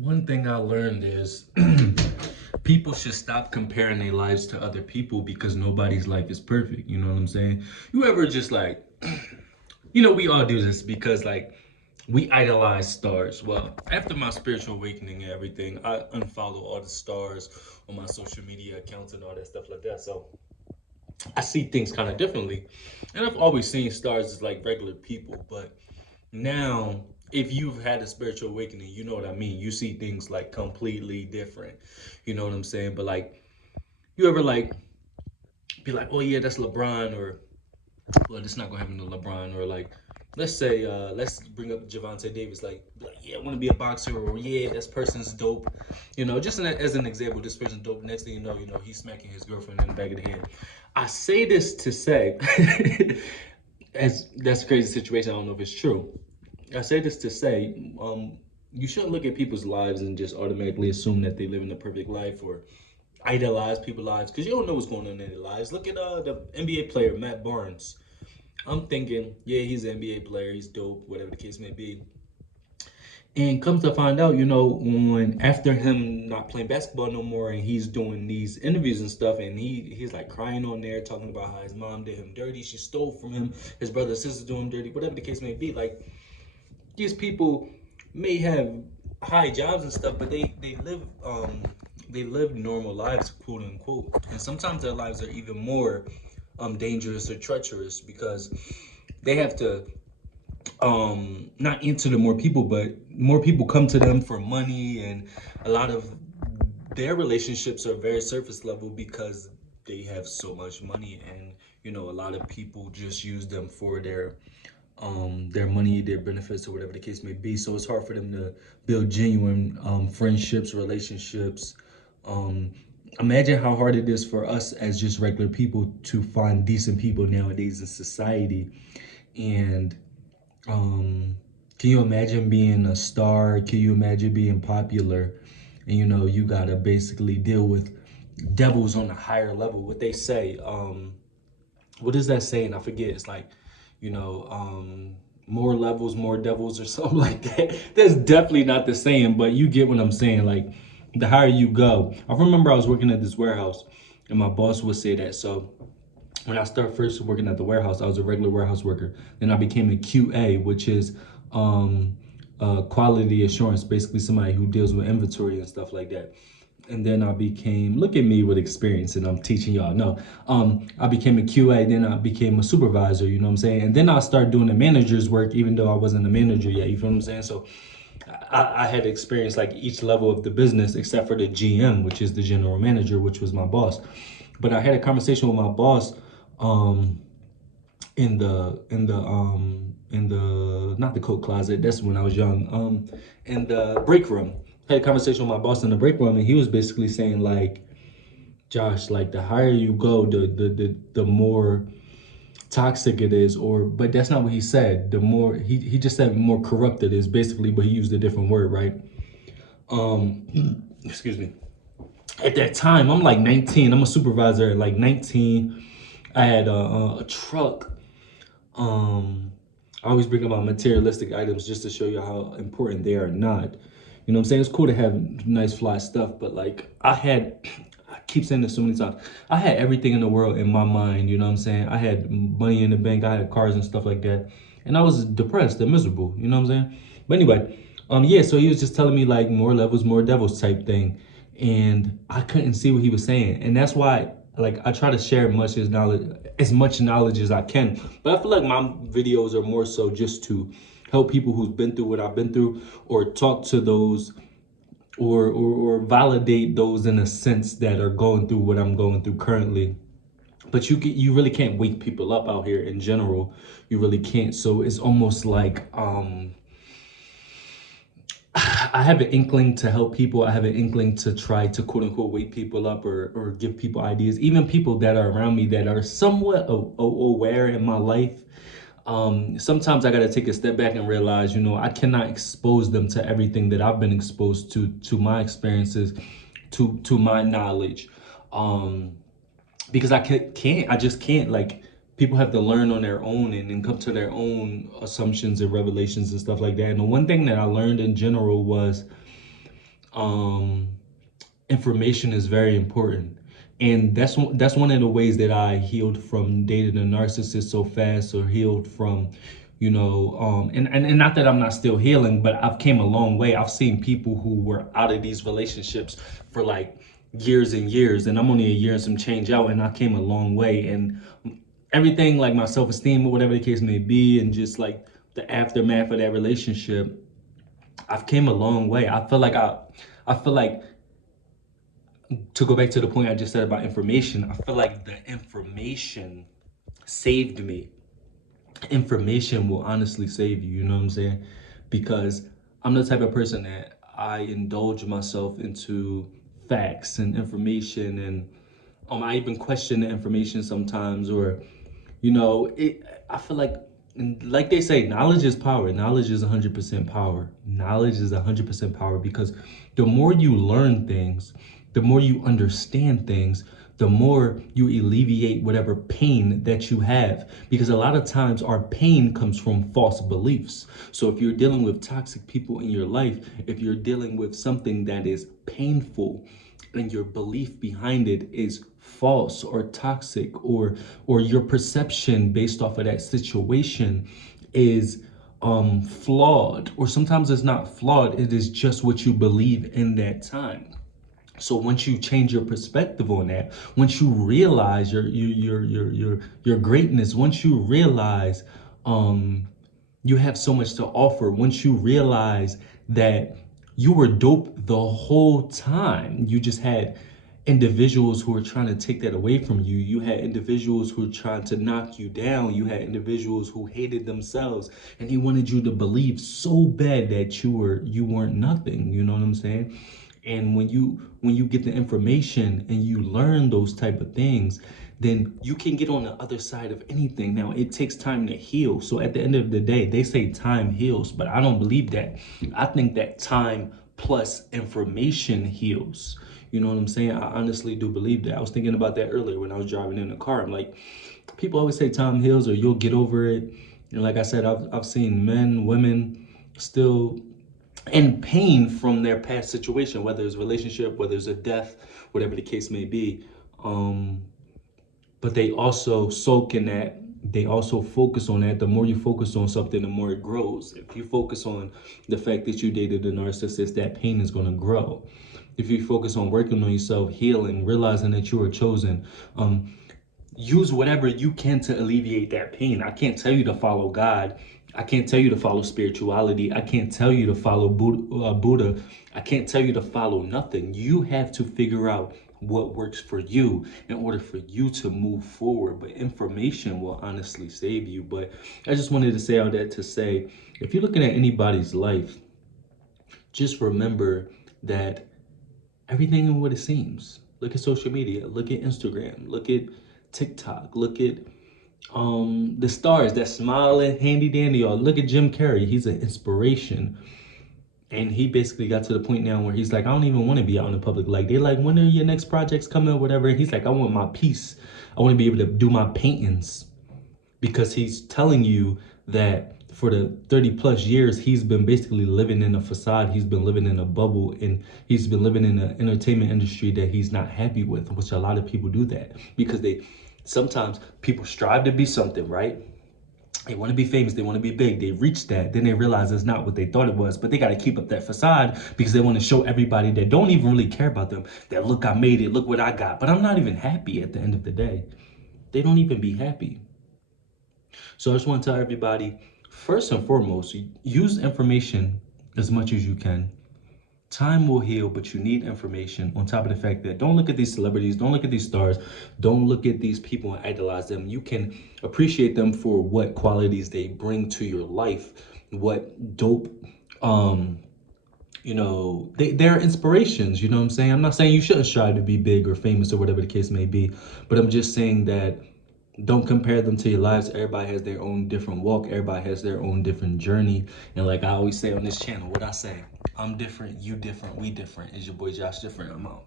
One thing I learned is people should stop comparing their lives to other people because nobody's life is perfect. You know what I'm saying? You ever just like, we all do this because like we idolize stars. Well, after my spiritual awakening and everything, I unfollow all the stars on my social media accounts and all that stuff like that. So I see things kind of differently. And I've always seen stars as like regular people, but now if you've had a spiritual awakening, you know what I mean. You see things like completely different. You know what I'm saying? But like, you ever like be like, oh yeah, that's LeBron, or well, it's not gonna happen to LeBron, or like, let's say, let's bring up Javante Davis, like, yeah, I want to be a boxer, or yeah, this person's dope. Just as an example, this person's dope. Next thing you know, he's smacking his girlfriend in the back of the head. I say this to say, as that's a crazy situation. I don't know if it's true. I say this to say, you shouldn't look at people's lives and just automatically assume that they live in a perfect life or idolize people's lives because you don't know what's going on in their lives. Look at the NBA player Matt Barnes. I'm thinking, yeah, he's an NBA player, he's dope, whatever the case may be. And comes to find out, when after him not playing basketball no more, and he's doing these interviews and stuff, and he's like crying on there, talking about how his mom did him dirty, she stole from him, his brother and sister do him dirty, whatever the case may be. Like, these people may have high jobs and stuff, but they live normal lives, quote unquote. And sometimes their lives are even more dangerous or treacherous because they have to not answer to more people, but more people come to them for money, and a lot of their relationships are very surface level because they have so much money, and a lot of people just use them for their money, their benefits, or whatever the case may be. So it's hard for them to build genuine friendships, relationships. Um, Imagine how hard it is for us as just regular people to find decent people nowadays in society. And can you imagine being a star? Can you imagine being popular? And you gotta basically deal with devils on a higher level. What they say, what is that saying? I forget. It's like, more levels, more devils, or something like that. That's definitely not the saying, but you get what I'm saying. Like, the higher you go. I remember I was working at this warehouse, and my boss would say that. So when I started first working at the warehouse, I was a regular warehouse worker. Then I became a QA, which is quality assurance, basically somebody who deals with inventory and stuff like that. And then I became, look at me with experience, and I'm teaching y'all. No, I became a QA, then I became a supervisor, you know what I'm saying? And then I started doing the manager's work, even though I wasn't a manager yet, you feel what I'm saying? So I had experience like each level of the business except for the GM, which is the general manager, which was my boss. But I had a conversation with my boss um, in the not the coat closet. That's when I was young. In the break room, had a conversation with my boss in the break room, and he was basically saying like, Josh, like the higher you go, the more toxic it is, or but that's not what he said. The more he just said more corrupt it is, basically, but he used a different word, right? Excuse me. At that time, I'm like 19. I'm a supervisor at like 19. I had a truck. I always bring about materialistic items just to show you how important they are not. You know what I'm saying? It's cool to have nice fly stuff, but like I keep saying this so many times. I had everything in the world in my mind, you know what I'm saying? I had money in the bank, I had cars and stuff like that. And I was depressed and miserable, you know what I'm saying? But anyway, yeah, so he was just telling me like more levels, more devils type thing. And I couldn't see what he was saying. And that's why like I try to share as much knowledge as I can. But I feel like my videos are more so just to help people who've been through what I've been through, or talk to those, or validate those in a sense that are going through what I'm going through currently. But you really can't wake people up out here in general. You really can't. So it's almost like I have an inkling to help people. I have an inkling to try to quote unquote wake people up, or give people ideas, even people that are around me that are somewhat aware in my life. Sometimes I got to take a step back and realize, I cannot expose them to everything that I've been exposed to my experiences, to my knowledge. Um, because I just can't. Like, people have to learn on their own, and come to their own assumptions and revelations and stuff like that. And the one thing that I learned in general was um information is very important. And that's one of the ways that I healed from dating a narcissist so fast, or healed from, and not that I'm not still healing, but I've came a long way. I've seen people who were out of these relationships for like years and years, and I'm only a year and some change out, and I came a long way. And everything, like my self-esteem or whatever the case may be, and just like the aftermath of that relationship, I've came a long way. I feel like, to go back to the point I just said about information, I feel like the information saved me. Information will honestly save you, you know what I'm saying? Because I'm the type of person that I indulge myself into facts and information, and I even question the information sometimes, or I feel like they say, knowledge is power. Knowledge is 100% power. Knowledge is 100% power, because the more you learn things, the more you understand things, the more you alleviate whatever pain that you have. Because a lot of times our pain comes from false beliefs. So if you're dealing with toxic people in your life, if you're dealing with something that is painful, and your belief behind it is false or toxic, or your perception based off of that situation is flawed, or sometimes it's not flawed, it is just what you believe in that time. So once you change your perspective on that, once you realize your greatness, once you realize you have so much to offer, once you realize that you were dope the whole time, you just had individuals who were trying to take that away from you. You had individuals who were trying to knock you down. You had individuals who hated themselves, and they wanted you to believe so bad that you weren't nothing. You know what I'm saying? And when you get the information and you learn those type of things, then you can get on the other side of anything. Now, it takes time to heal. So at the end of the day, they say time heals, but I don't believe that. I think that time plus information heals. You know what I'm saying? I honestly do believe that. I was thinking about that earlier when I was driving in the car. I'm like, people always say time heals or you'll get over it. And like I said, I've seen men, women still in pain from their past situation, whether it's a relationship, whether it's a death, whatever the case may be. But they also soak in that. They also focus on that. The more you focus on something, the more it grows. If you focus on the fact that you dated a narcissist, that pain is going to grow. If you focus on working on yourself, healing, realizing that you are chosen, use whatever you can to alleviate that pain. I can't tell you to follow God. I can't tell you to follow spirituality. I can't tell you to follow Buddha. I can't tell you to follow nothing. You have to figure out what works for you in order for you to move forward. But information will honestly save you. But I just wanted to say all that to say, if you're looking at anybody's life, just remember that everything is what it seems. Look at social media. Look at Instagram. Look at TikTok. Look at the stars that smiling handy dandy. Or look at Jim Carrey. He's an inspiration. And he basically got to the point now where he's like, I don't even want to be out in the public. Like, they're like, when are your next projects coming or whatever? And he's like, I want my peace. I want to be able to do my paintings. Because he's telling you that for the 30 plus years, he's been basically living in a facade. He's been living in a bubble, and he's been living in an entertainment industry that he's not happy with, which a lot of people do that because sometimes people strive to be something, right? They want to be famous. They want to be big. They reach that. Then they realize it's not what they thought it was. But they got to keep up that facade because they want to show everybody that don't even really care about them that, look, I made it. Look what I got. But I'm not even happy at the end of the day. They don't even be happy. So I just want to tell everybody, first and foremost, use information as much as you can. Time will heal, but you need information. On top of the fact that, don't look at these celebrities, don't look at these stars, don't look at these people and idolize them. You can appreciate them for what qualities they bring to your life, what dope, they're inspirations. You know what I'm saying? I'm not saying you shouldn't strive to be big or famous or whatever the case may be, but I'm just saying that don't compare them to your lives. Everybody has their own different walk. Everybody has their own different journey. And like I always say on this channel, what I say, I'm different, you different, we different. Is your boy Josh Different? I'm out.